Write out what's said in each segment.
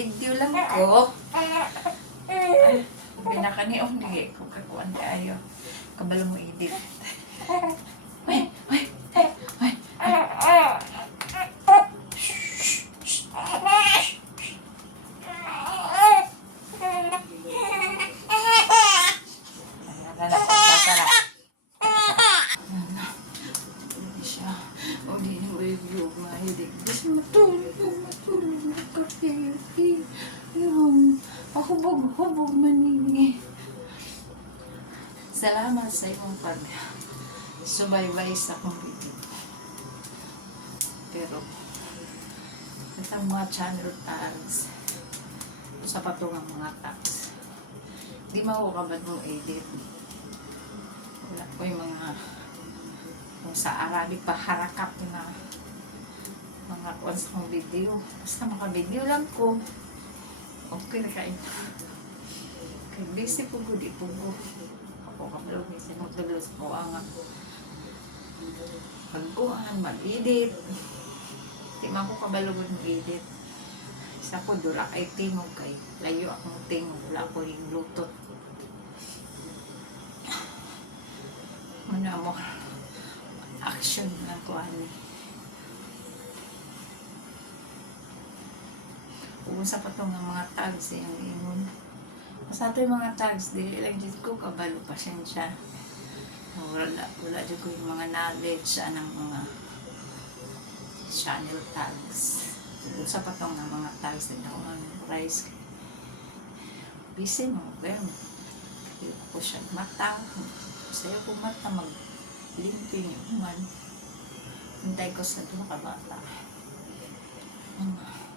Makabidyo lang ko. Ay, binaka ni oh, hindi ko kakuan di ayo. Kabalo mo edit. Ay, ay, ay, ay. Wala na po, tatara. Hindi siya. O di na may view nga. Hindi. Gusto matulog. Matulog. Magkape. Yung pahubog-hubog manini. Salamat sa iyong pag subaybay sa akong video. Pero ito ang mga channel tags sa patungang mga tags. Di makukabad mong edit. Wala ko yung mga kung sa Arabic pa harakap na mga kons kong video. Basta maka-video lang ko. Okay na kayo. Busy po ko, di po ko. Ako kabalo, busy tulos ko ang pagkuhan, mag-edit. Di man ko kabalo mag-edit. Isa ko dula kay tingog kay layo akong tingog. Wala ko yung bluetooth. Muna mo action na ko ani. Usa pa to nga mga tags yung ingon. Sa ato yung mga tags, dili lang dito ko kabalo pasensya. Wala, wala dito ko yung mga knowledge anang mga channel tags. Usa pa to nga mga tags din ako memorize. Busy mo, kaya Hindi ko siya mata. Sa'yo ko mata mag limpyo niyo man. Hintay ko sa mga kabata. Mm.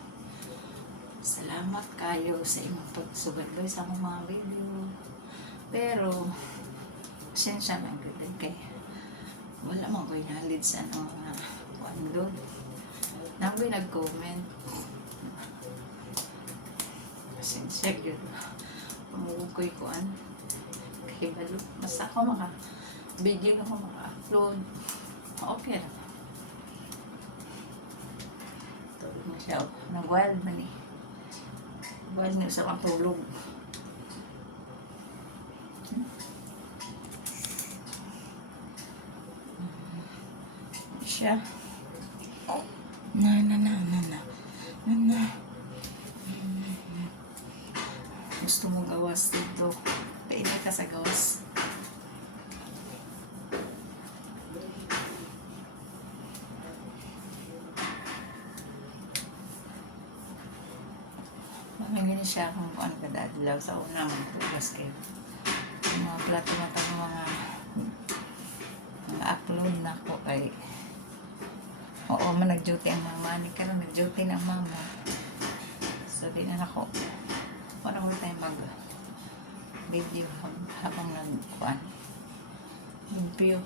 Salamat kayo sa inyong pagsubaybay sa akong mga video. Pero, pasensya lang din kay wala man ko knowledge sa ano mga kuan doon. Namoy nag-comment. Pasensya yun. Pumukoy kuan. Kay balo. Basta ako maka video na ako maka-upload. Okay lang. Tulog na siya. Nag-wild man eh. Wild na sa matulog. Siya. Na, na, na, na, na. Na, na. Gusto mo gawas dito. Painay ka sa gawas. Mamingin siya kung ano dadalaw sa unang tugas kayo. Yung mga plato na tayong mga mga upload na ko kay Oo, man nag-duty ang mama ni karon nag-duty ng mama. So, di na ako. Wala ko tayo mag video hab- habang nagkuhan. Limpyo.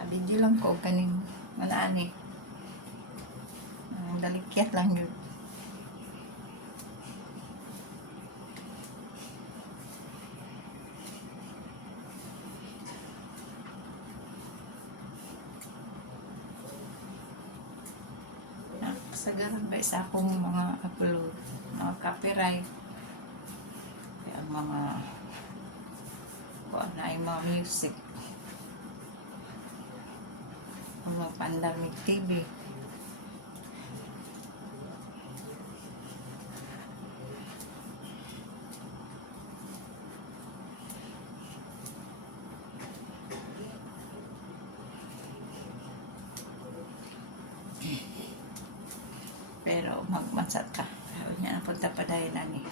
Ah, video lang ko kaning malaani. Ang dalikyat lang yun. Nakasagaran ba isa akong mga upload, mga copyright, kaya mga kung na yung mga music, ang mga pandemic TV. Pero magmansat ka. Sabi niya, napunta pa dahil na ni.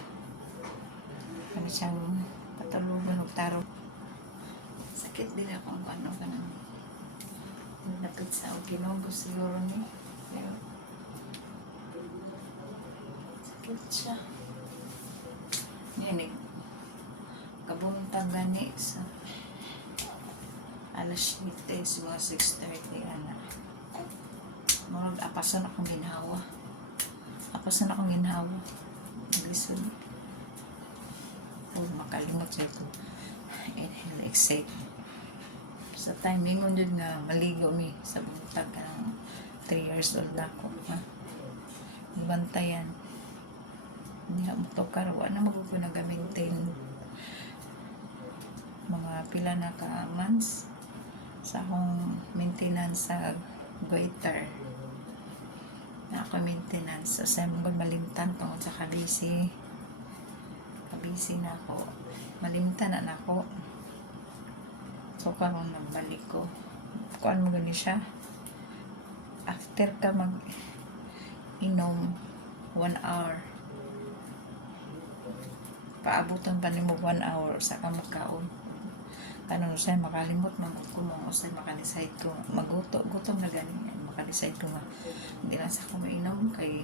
Kami siyang patulugan ng taro. Sakit din ako kung ano ka nang napit sa Okinobo siguro ni. Pero sakit siya. Eh. Kabuntang gani sa alas 7, sa mga 6.30 ana. Murag apason akong ginhawa. Apason akong ginhawa. Nagisod. Oh, makalimot siya ito. Inhale, exhale. Sa timing dun nga, maligo mi sa buntag ka ng 3 years old ako. Ha? Ibantayan. Hindi na mo to karawa na magkukuha na gamitin mga pila na ka months sa akong maintenance sa goiter ako maintenance. Sa mga malimtan tungkol sa kabisi kabisi na ako. Malimtan na ako. So karon nagbalik ko. Kuan mo gani siya? After ka mag inom one hour. Paabutan pa nimo one hour sa ka magkaon. Kanang usay makalimot man ko mo usay makanisay ko. Maguto gutom na gani makanisay ko nga hindi lang sa ko mainom kay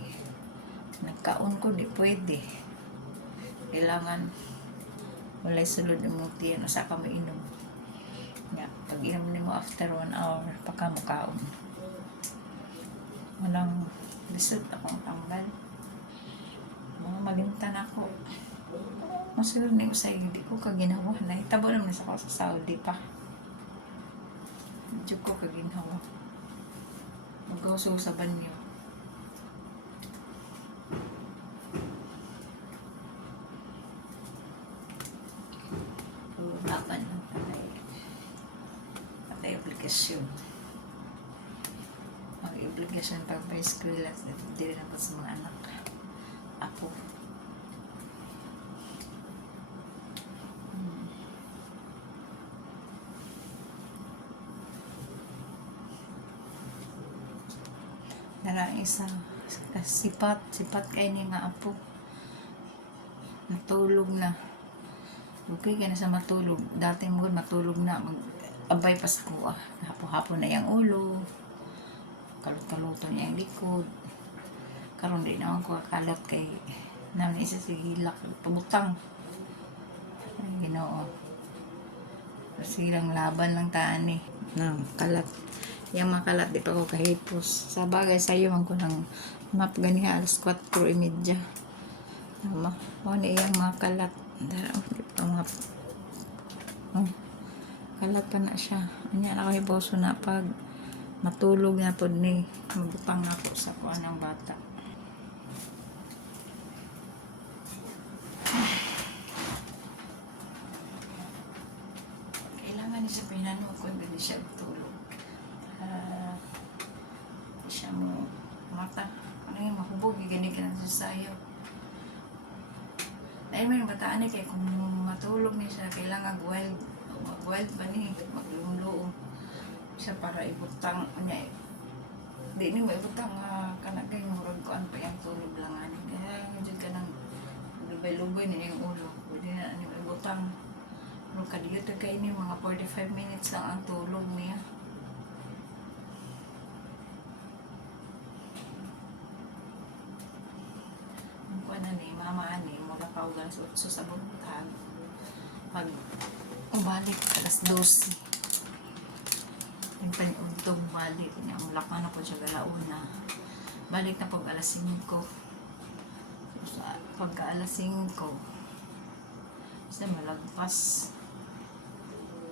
nagkaon ko di pwede kailangan walay sulod mo tiyan sa ka mainom nga pag inom nimo after one hour pagka mo kaon walang lisod akong tanggal mga malimtan ako Masulod na sa hindi ko kaginawa na. Itabo naman sa ako sa Saudi pa. Medyo ko kaginawa. Mag-uso sa banyo. Usapan ng patay. Patay aplikasyon. Ang aplikasyon pag by school at hindi rin ako sa mga anak. Apo. Nara isa sipat, sipat kay ni nga apo. Natulog na. Okay ka sa matulog. Dati mo matulog na. Mag abay pa sa kuha. Hapon-hapon na yung ulo. Kalut-kaluto niya yung likod. Karon di naman ko kakalot kay namin isa si hilak. Pabutang. Ay, ginoo. Silang laban lang taan eh. No, kalat. Yung mga kalat, di pa ko kahipos. Sa bagay, sa'yo man ko ng map gani nga, alas 4.30. Tama. O, na iyang mga kalat. Dara, oh, di pa mga... Oh, kalat pa na siya. Anya na ako iboso na pag matulog na po ni mabutang ako sa kuan ng bata. Kailangan niya siya pinanukod, hindi siya tulog. Ah, di siya mo mata. Ano yung mahubog, gani ka na sa sayo. Dahil may bataan eh, kaya kung matulog niya siya, kailangan wild. Mag-wild pa ni, magluluom siya para ibutang niya. Di ni mo ibutang uh, kanagay murag ko pa yung tulog lang ani. Kaya medyo ka nang lubay-lubay na yung ulo. Pwede na ni mo ibutang. Pero kadiyo ta kay ni mga 45 minutes lang ang tulog niya. Na ni mama ani mula pa ugan sa utso sa buntag. Pag umalik alas 12. Yung panyuntong balik niya mula pa na po siya galauna. Balik na pag alas 5. So, pagka alas 5 sa malagpas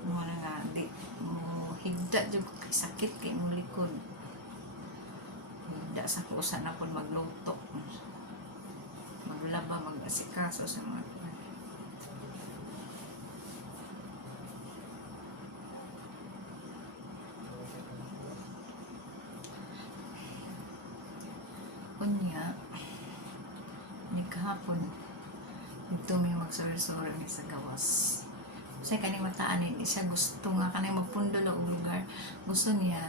mo nga di mo higda jud kay sakit kay mo likod higda sa kusa na po magluto maglaba mag-asikaso sa mga kuwan. Kunya, ni kahapon, ito may magsori-sori ni sa gawas. Kasi kaning mataan eh, siya gusto nga kanay magpundo lang og lugar. Gusto niya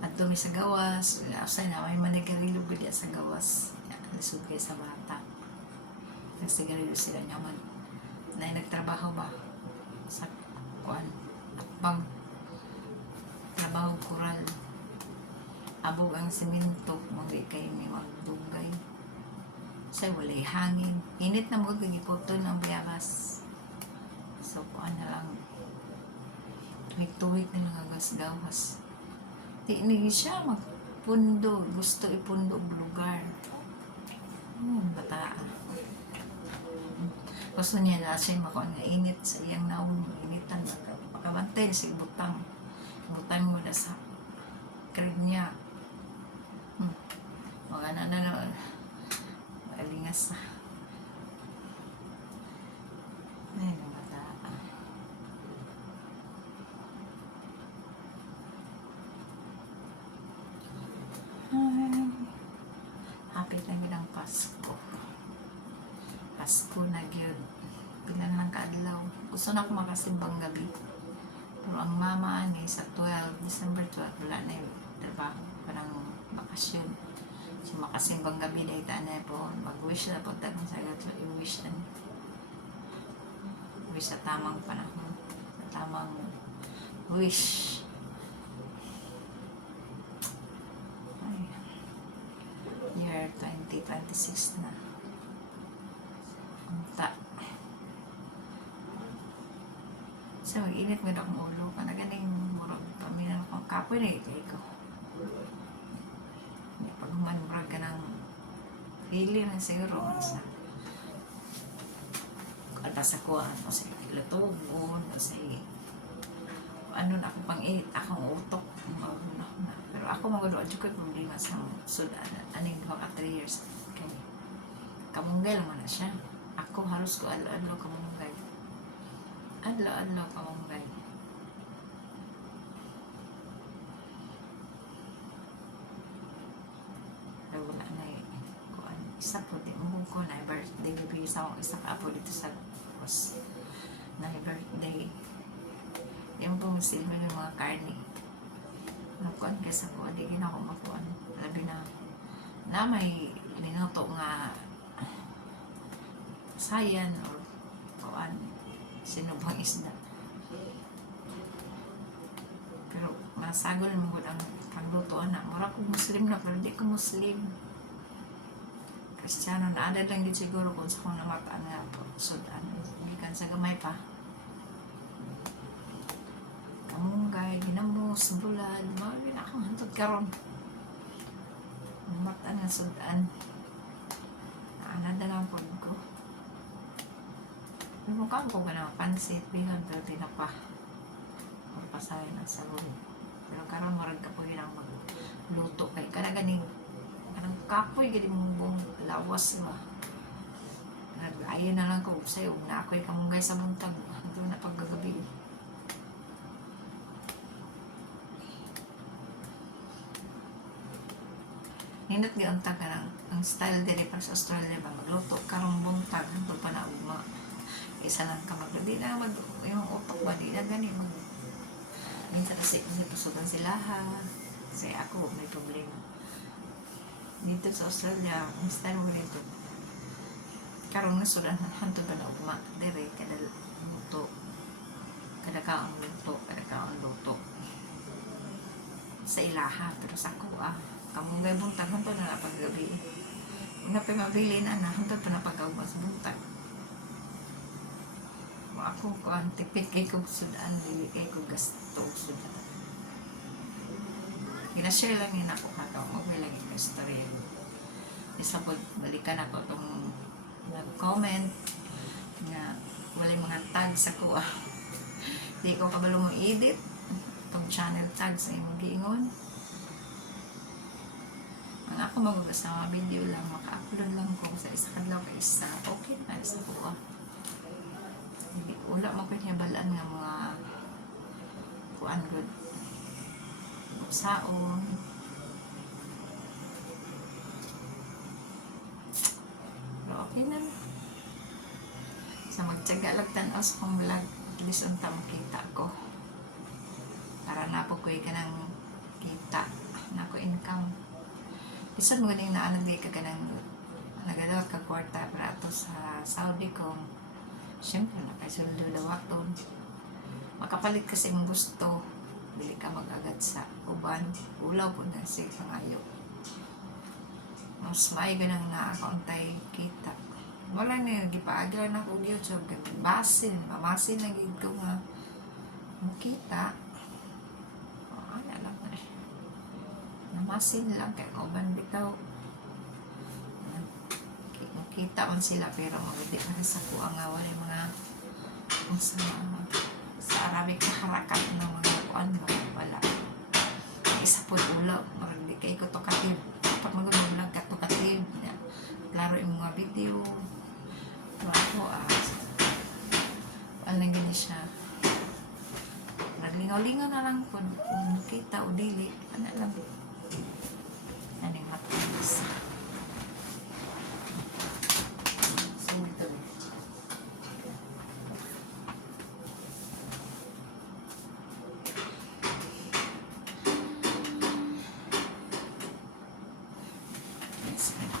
at dumi sa gawas, asay na may manigarilo gud sa gawas. Lisod kay sa bata. Nagsigarilyo sila niya man. Na nagtrabaho ba sa kuan at bang trabaho kural abog ang semento magi kay sa walay hangin. Init na mo gigiputon ang biyakas so kuan na lang. Tuwik-tuwik na lang agas gawas di ni siya magpundo. Gusto ipundo og lugar. Hmm, bata gusto niya na siya makuha nga init sa iyang naon. Initan makabantay sa butang. Butang mo na sa crib niya. Hmm. Mga nanonood. Malingas na. Ay, namata. Ay, happy na ng Pasko. Pasko na gyud. Pilan lang kaadlaw. Gusto na ako makasimbang gabi. Pero ang mama ni sa 12, December 12, wala na yung trabaho. Parang bakasyon. So makasimbang gabi dahil tanay po. Mag-wish na po tayo sa. I-wish na. Wish sa tamang panahon. Sa tamang wish. Ay. Year 2026 na. Unta. So, mag-init mo akong ulo. Kana ganing murag paminan akong kapoy na ikay ko. Humanmurag ka ng feeling na. Sa, kada sa kuwan, o sa ilutugon, o sa ano na ako pang it, akong utok. Ako na. Pero ako magulo, adyo ko problema sa sudan. Aning mga 3 years. Kay, kamunggay naman na siya. Ako halos ko alo-alo kamunggay. Adlaw-adlaw kamunggay. Ay, wala na eh. Kuan, isa po din mo ko na birthday. Bibigay sa akong isa ka apo dito sa Lagos. Na birthday. Yung po musilman yung mga karne. Nakuan kasi ako, di gina ako makuan. Labi na, na may minuto nga sayan or kuan sinubang isda. Pero masagol mo gud ang pagluto na. Mura ko Muslim na pero di ko Muslim. Kristiyano na ada lang gid siguro kung sa kong namataan nga po. Sudan. Gikan sa gamay pa. Kamunggay, ginamos, bulad, mga ginakong hantod karon. Namataan nga Sudan. Naanad na lang po ko. Lumukang ko na pansit, bihan, pero di na pa. Magpasayo ng salon. Pero karon marag ka po yun ang magluto kay kana ganing kanang kapoy gani mong buong lawas ba. Nag-ayo na lang ko sa'yo, na ako'y kamunggay sa buntag. Ito na paggagabi. Nindot ga unta ka lang. Ang style dili para sa Australia ba magluto karong buntag hangtod pa na ugma isa lang ka mag di na mag yung utok ba di na gani mag minsan kasi kasi pusugan sila ha kasi ako may problema dito sa Australia style mo dito karong nasudan hanto ba na ugma? Dire kada luto. Kada kaong luto kada kaong luto. Sa ilaha pero sa ako ah kamunggay buntag hanto na na paggabi. Una pa mabili na na hanto pa na pagkaugma sa buntag ako ko ang tipid kay sudan dili kay ko gasto sudan ginashare lang yun ako kaka mo may lagi ka story. Isa po balikan ako itong nag-comment nga walay mga tags ako ah. Di ko kabalo mo edit itong channel tags ay mag-iingon ang ako magagasa video lang maka-upload lang ko sa isa kadlaw ka isa. Okay na sa ko ah. Hindi wala mo ko niya balaan nga mga kuan good saon pero okay na sa magtyaga lang tanaw sa kong vlog at least unta makita ko para na po ko ka ng kita na ko income isa mo ganing naalang di ka ka ng nagadawat ka kwarta para ato sa Saudi kong Siyempre, nakasuldo daw aton. Makapalit kasi ang gusto. Dili ka mag-agad sa uban. Ulaw po na siya pangayo. Mas may ganang nakakauntay kita. Wala na, gipaagla na ko YouTube. Basin, mamasin na gid ko nga. Makita. Oh, ano lang na. Namasin lang kay uban bitaw kita man sila pero magdi pa sa kuha nga wala mga sa sa Arabic na harakat ng mga kuan ba wala isa po ulo magdi kay ko to katib dapat mag-vlog ka to klaro yung mga video. Ako, ah, alam gini siya. Naglingaw-lingaw na lang kung kita o dili. Ano lang. Ano yung matamis. So, ito. Yes.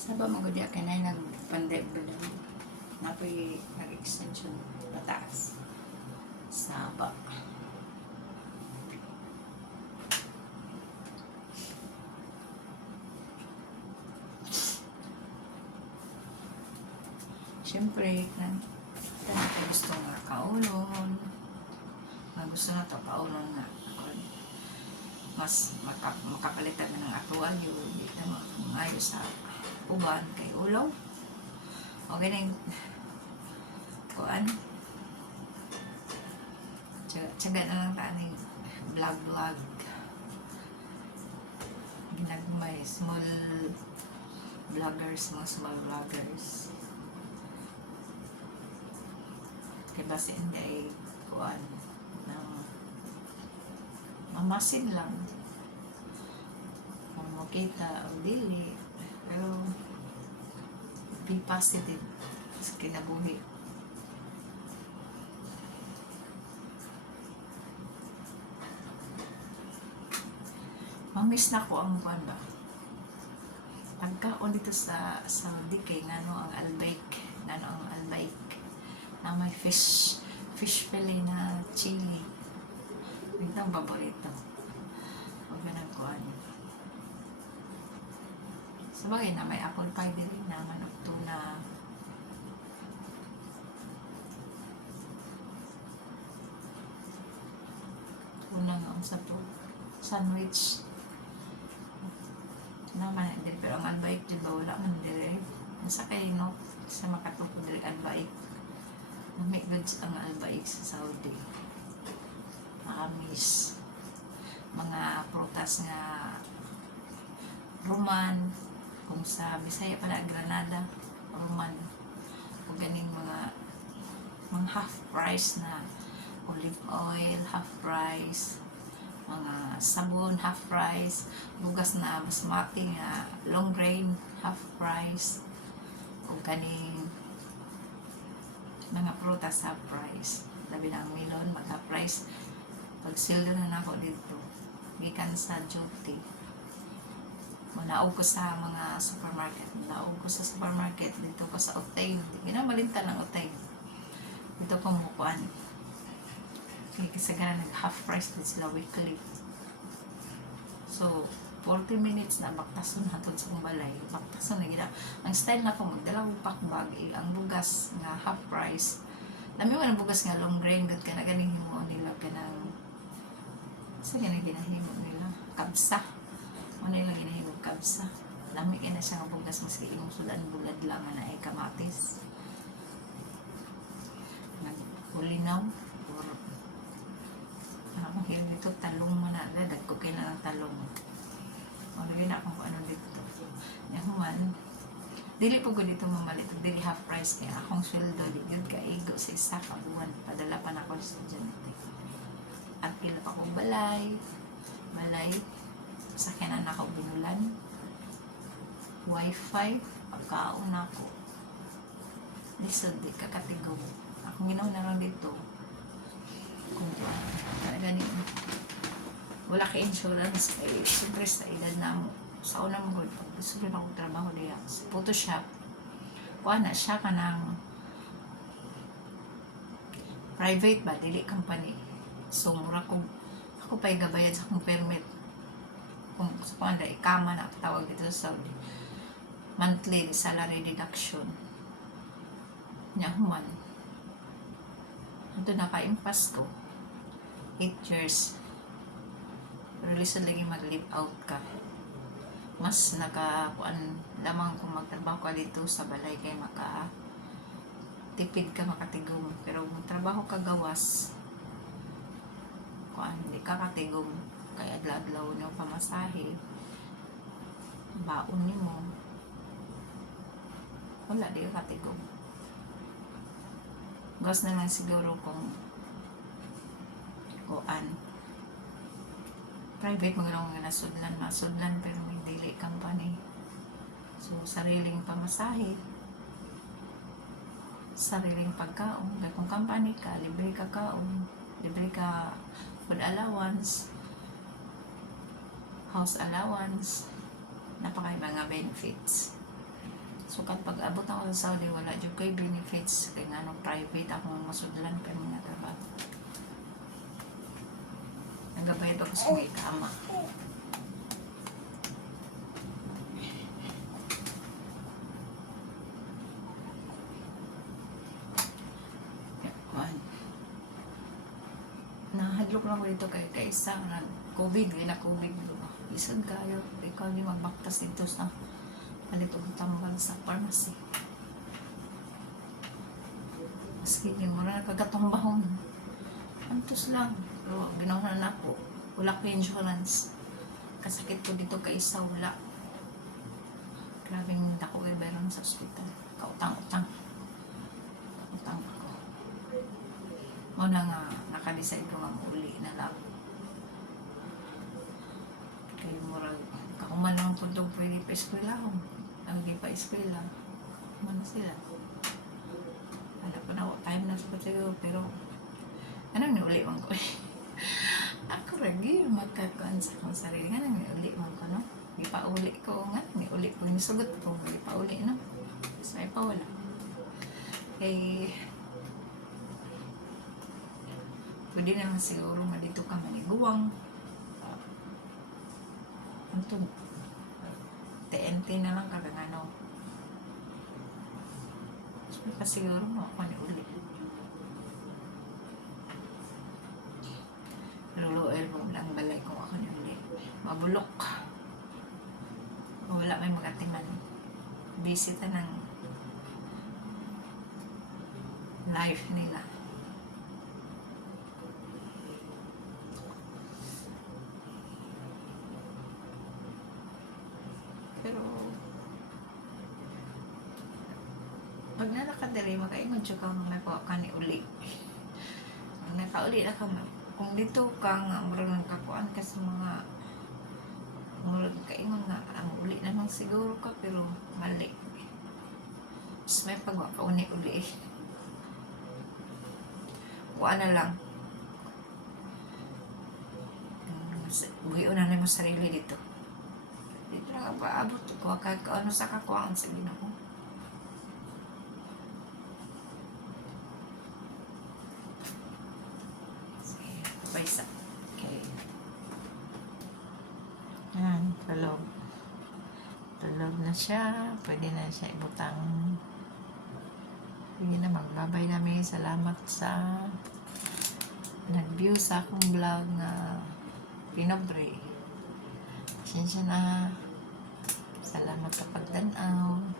Sa ba mga gudya ka na nagpandeb doon? Napoy nag-extension pataas. Saba. Siyempre, kan gusto nga kaulon. Gusto na to kaulon nga. Mas maka, makapalitan na ng atualyo. Di na maayo sa uban kay ulaw. Okay na yung kuan. Tsaga, na lang taan yung vlog vlog. Ginagmay small vloggers, mga small vloggers. Kaya basta hindi ay kuan ng mamasin lang. Kung makita o dili. Pero be positive sa kinabuhi. Mamiss na ko ang kuan ba? Pagkaon dito sa sa dike, ngano ang albaik, ngano ang albaik na may fish fish fillet na chili. Ito ang paborito. Huwag ka nagkuhan. Sa bagay na may apple pie din na manok tuna. Tuna nga ang sa to. Sandwich. Naman. Pero ang albaik, di ba, wala man dire. Nasa kayo, no? Sa makatupo dire albaik. May goods ang albaik sa Saudi. Makamis. Mga prutas nga Roman, kung sa Bisaya pala, Granada, Roman. O ganing mga mga half price na olive oil, half price, mga sabon, half price, bugas na basmati nga long grain, half price, o ganing mga prutas half price. Labi ng melon, mag half price. Pag sildo na ako dito, gikan sa duty. Manaog ko sa mga supermarket. Manaog ko sa supermarket. Dito ko sa Otay. Ginamalinta ng Otay. Dito ko mukuan. Kasi gana nag-half price din sila weekly. So, 40 minutes na baktason hatod sa balay. Baktason na gina. Ang style na ko magdala ko pakbag. Eh, ang bugas nga half price. Nami mo bugas nga long grain. Gud ka na ganing himo nila ka ng sa ganang ginahimo nila. Kabsa. Ano yung ginahimo kabsa. Lami ka na siya nga bugas maski imong sudan bulad lang na ay kamatis. Nagulinaw. Or ano kung hiyo dito, talong mo na. Dadag ko kailan ng talong. O, lagay na akong kung ano dito. Yahuman. Dili po ko dito mamalit. Dili half price kaya akong sweldo. Di yun kaigo sa isa ka buwan. Padala pa na ako sa estudyante. At kila pa akong balay. Balay. Sa kanan ako binulan. Wi-Fi. Pagkaon ako. Lisod, di kakatigo. Ako ginaw na lang dito kung talaga ni wala ka insurance eh siyempre sa edad na mo sa una mo pag gusto rin ako trabaho diya sa Photoshop. Kuha na siya ka ng private ba dili company. So mura ko ako pa gabayad sa akong permit. Kung sa na ikama na tawag dito sa Saudi. Monthly salary deduction. Niya human. Ito naka-impas ko 8 years release na lagi mag-live out ka mas naka kuan lamang kung magtrabaho ka dito sa balay kay maka tipid ka makatigom. Pero kung trabaho ka gawas, kuan hindi ka katigom. Kaya adlaw nyo pamasahe. Baon nimo. Wala, di ka katigom. Gas na lang siguro kung kuan private mo lang nga nasudlan, masudlan pero may dili company. So, sariling pamasahe, sariling pagkaon. Kaya kung company ka, libre ka kaon, libre ka food allowance, house allowance, napakay mga benefits. So, kapag abot ako sa Saudi, wala dyan kay benefits. Kaya nga, no, private ako masudlan pero mga trabaho. Nagabayad ako sa may kama. Nahadlok lang ko dito kay kaisa na COVID, gina COVID. Isag kayo, ikaw di magbaktas dito sa palit og tambal sa pharmacy. Maski di mo na kagatumbahon. Antos lang. Pero ginawa na ako. Wala ko insurance. Kasakit ko dito kay isa wala. Grabing dako kay Beron sa ospital. Kautang-utang. Kautang ako. Mo na nga, nakadecide ko nga uli na lang. Kaya murag, kakuman naman po itong pwede pa eskwela ko. Ang pa eskwela. Ano sila? Wala pa na ako, time na sa pero anong niuli man ko eh. Ako lagi magkakuan sa akong sarili. Nga nang niuli man ko, no? Di pa uli ko nga. Niuli ko, nisugot ko. Di pa uli, no? So, ay pa wala. Eh, pwede naman siguro malito ka maniguwang. Ito, TNT na lang ano. So, pa siguro mo ako ni uli. Luluoy mo lang balay kung ako ni uli. Mabulok. Wala may magatiman. Bisita ng life nila. Pero pag nalakad diri makaingon siya kang nakuha ka ni uli. Ang nakauli na ka kung dito ka nga murag nagkakuan ka sa mga kaingon nga ang uli naman siguro ka pero mali. Mas may pagwa ka uni uli eh. Kuha na lang. Buhiyo na mo sarili dito. Dito na ka paabot ko ka ano sa kakuhaan sa ginoo. Sige, paisa. Okay. Yan, tulog. Tulog na siya. Pwede na siya ibutang. Sige na, magbabay namin. Salamat sa nag-view sa akong vlog na pinobre. Pasensya na. Salamat sa pagdanaw.